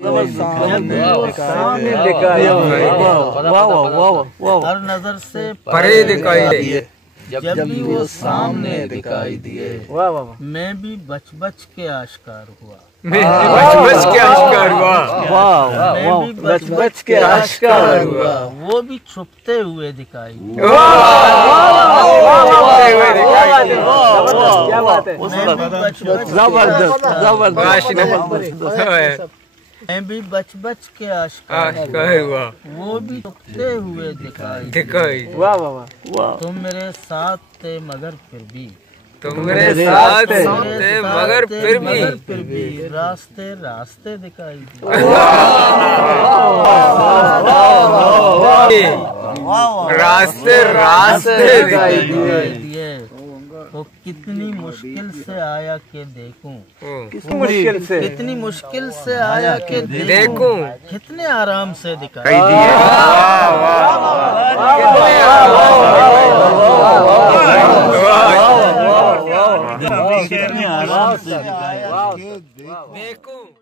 सामने दिखाई, हर नजर से परे दिखाई दिए, जब भी वो सामने दिखाई दिए, मैं भी बच बच के आश्कार हुआ, मैं बच बच के आश्कार हुआ, मैं भी बच बच के आश्कार हुआ, वो भी छुपते हुए दिखाई दिए, मैं भी बच बच के आश्कार हुआ, वो भी छुपते हुए दिखाई। तुम मेरे साथ थे मगर फिर भी, तुम मेरे साथ थे मगर फिर भी रास्ते रास्ते दिखाई दिए, रास्ते रास्ते दिखाई दिए। वो कितनी मुश्किल से आया के देखूं, कितनी मुश्किल से आया के देखूं, कितने आराम से दिखाई दिए। कितने आराम से दिखाई। देखूं।